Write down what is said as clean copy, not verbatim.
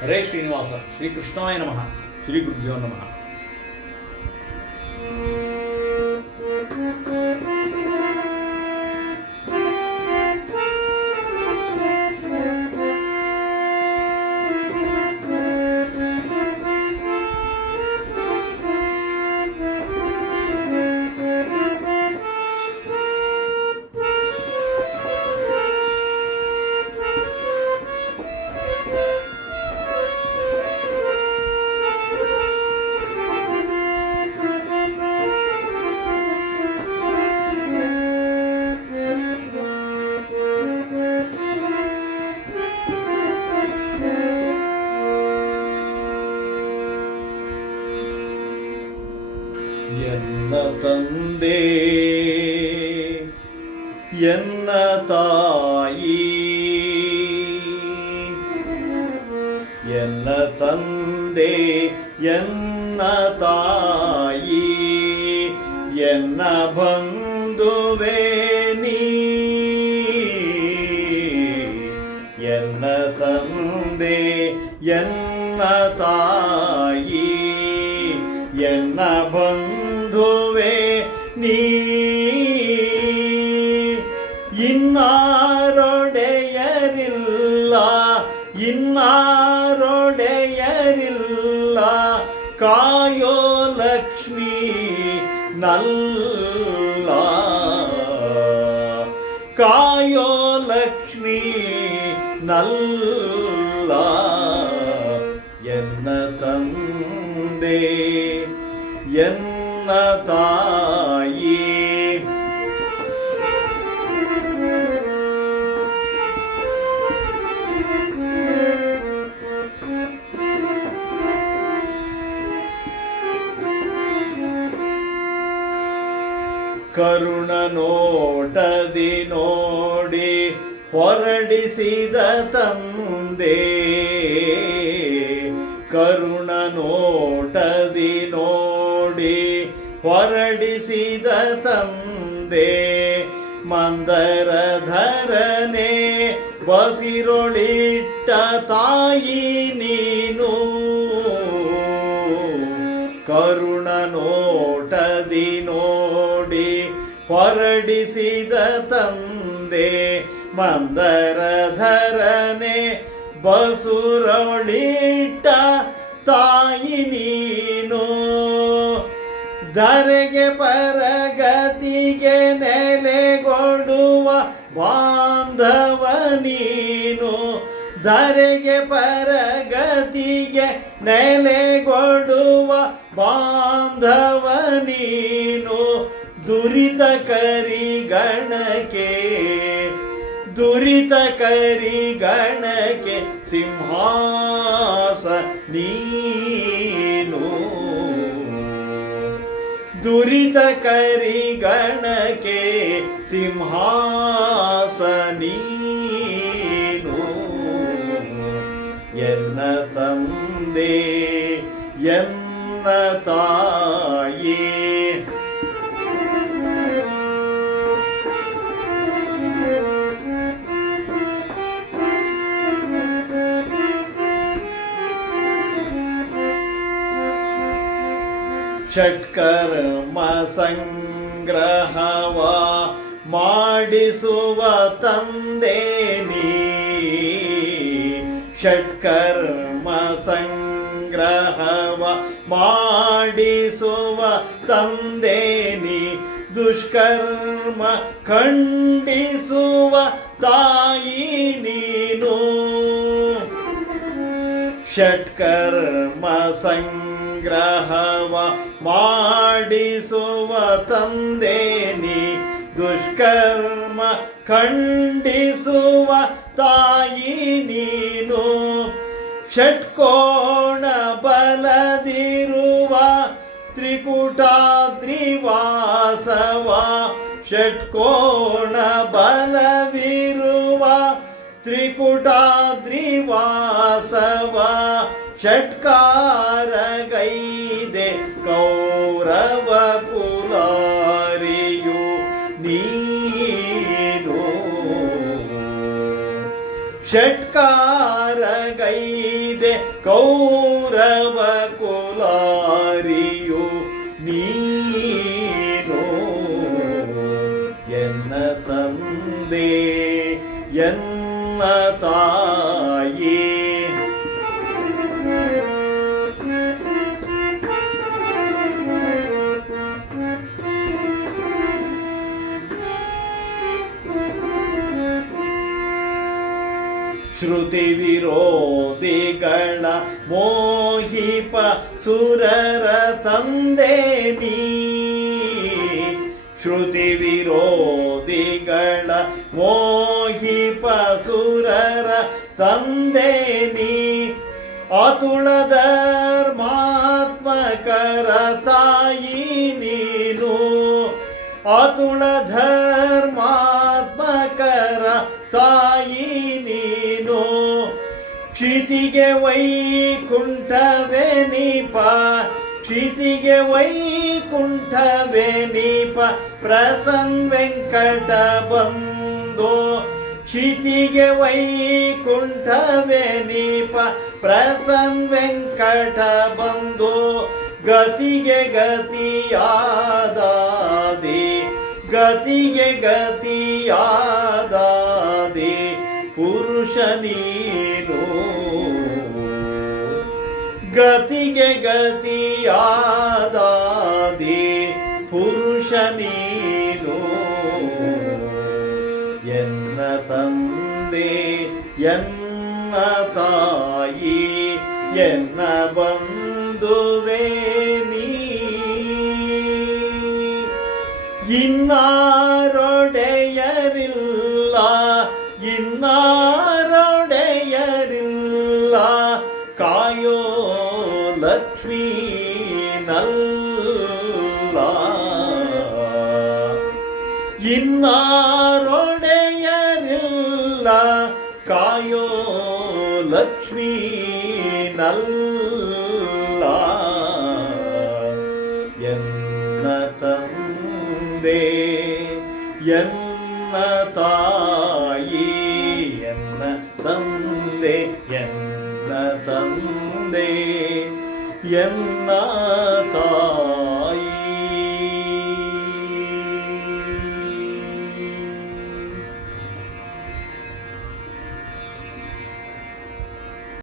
ಹರೇ ಶ್ರೀನಿವಾಸ. ಶ್ರೀಕೃಷ್ಣಾಯ ನಮಃ. ಶ್ರೀ ಗುರುಭ್ಯೋ ನಮಃ. ಎನ್ನ ತಂದೆ ಎನ್ನ ತಾಯಿ, ಎನ್ನ ತಂದೆ ಎನ್ನ ತಾಯಿ, ಎನ್ನ ಬಂಧುವೇ ನೀ. ಎನ್ನ ತಂದೆ ಎನ್ನ ತಾಯಿ, ಎನ್ನ ಬಂಧುವೇ ನೀ. ಇನ್ನಾರೊಡೆಯರಿಲ್ಲ, ಇನ್ನಾರೊಡೆಯರಿಲ್ಲ, ಕಾಯೋ ಲಕ್ಷ್ಮೀ ನಲ್ಲ, ಕಾಯೋ ಲಕ್ಷ್ಮೀ ನಲ್ಲ. ಎನ್ನ ತಂದೆ ಎನ್ನ ತಾಯಿ, ಕರುಣ ನೋಟದಿ ನೋಡಿ ಹೊರಡಿಸಿದ ತಂದೆ, ಕರುಣ ನೋಟದಿ ನೋಡಿ ಹೊರಡಿಸಿದ ತಂದೆ. ಮಂದರಧರನೆ ಬಸಿರೊಳಿಟ್ಟ ತಾಯಿ ನೀನು, ಕರುಣ ನೋಟದಿ ನೋಡಿ ಹೊರಡಿಸಿದ ತಂದೆ. ಮಂದರಧರನೆ ಬಸುರೊಳಿಟ್ಟ ತಾಯಿ ನೀನು, ಧರೆಗೆ ಪರಗತಿಗೆ ನೆಲೆಗೊಡುವ ಬಾಂಧವ ನೀನು, ಧರೆಗೆ ಪರಗತಿಗೆ ನೆಲೆಗೊಡುವ ಬಾಂಧವ ನೀನು. ದುರಿತ ಕರಿಗಣಕ್ಕೆ, ದುರಿತ ಕರಿಗಣಕ್ಕೆ ಸಿಂಹಾಸ ನೀನು, ದುರಿತ ಕರಿಗಣಕ್ಕೆ ಸಿಂಹಾಸ ನೀನು. ಎನ್ನ ತಂದೆ ಎನ್ನ ತಾಯಿ, ಷಟ್ಕರ್ಮ ಸಂಗ್ರಹವ ಮಾಡಿಸುವ ತಂದೆ ನೀ, ಷಟ್ಕರ್ಮ ಸಂಗ್ರಹವ ಮಾಡಿಸುವ ತಂದೆ ನೀ. ದುಷ್ಕರ್ಮ ಖಂಡಿಸುವ ತಾಯಿ ನೀನು, ಷಟ್ಕರ್ಮ ಸಂಗ್ರಹವ ಮಾಡಿಸುವ ತಂದೆ ನೀ. ದುಷ್ಕರ್ಮ ಖಂಡಿಸುವ ತಾಯಿ ನೀನು, ಷಟ್ಕೋಣ ಬಲದಿರುವ ತ್ರಿಕುಟಾದ್ರಿವಾಸವ, ಷಟ್ಕೋಣ ಬಲವಿರುವ ತ್ರಿಕುಟಾದ್ರಿವಾಸವ. ಷಟ್ಕಾರಗೈದೆ ಕೌರವ ಕುಲಾರಿಯು ನೀನು, ಷಟ್ಕಾರಗೈದೆ ಇದೆ ಕೌರವ ಕುಲಾರಿಯು ನೀನು ಎನ್ನ ತಂದೆ ಎನ್ನ ತಾಯಿ ಶ್ರುತಿ ವಿರೋಧಿಗಳ ಮೋಹಿಪ ಸುರರ ತಂದೆ ನೀ ಶ್ರುತಿ ವಿರೋಧಿಗಳ ಮೋಹಿಪ ಸುರರ ತಂದೆ ನೀ ಅತುಳ ಧರ್ಮಾತ್ಮಕರ ತಾಯಿ ನೀನು ಅತುಳ ಧರ್ಮಾತ್ಮಕರ ತಾಯಿ ನೀನು ಕ್ಷಿತಿಗೆ ವೈಕುಂಠವೇ ನೀಪ ಕ್ಷಿತಿಗೆ ವೈಕುಂಠವೇ ನೀಪ ಪ್ರಸನ್ನ ವೆಂಕಟ ಬಂದೋ ಕ್ಷಿತಿಗೆ ವೈಕುಂಠವೇ ನೀಪ ಪ್ರಸನ್ನ ವೆಂಕಟ ಬಂದೋ ಗತಿಗೆ ಗತಿಯಾದಾದೆ ಗತಿಗೆ ಗತಿಯಾದಾದೆ ಪುರುಷ ನೀನು ಗತಿಗೆ ಗತಿಯಾದಾದೆ ಪುರುಷ ನೀನು ಎನ್ನ ತಂದೆ ಎನ್ನ ತಾಯಿ ಎನ್ನ ಬಂಧುವೇ ನೀ ಇನ್ನಾರೊಡೆಯರಿಲ್ಲ ಇನ್ನಾರೊಡೆಯರಿಲ್ಲ ಕಾಯೋ ಲಕ್ಷ್ಮೀ ನಲ್ಲ ಇನ್ನಾರೊಡೆಯರಿಲ್ಲ ಕಾಯೋ ಲಕ್ಷ್ಮೀ ನಲ್ಲ ಎನ್ನ ತಂದೆ ಎನ್ನ ತಾಯಿ ಎನ್ನ ತಂದೆ ಎನ್ನ ತಂದೆ ಎನ್ನ ತಾಯಿ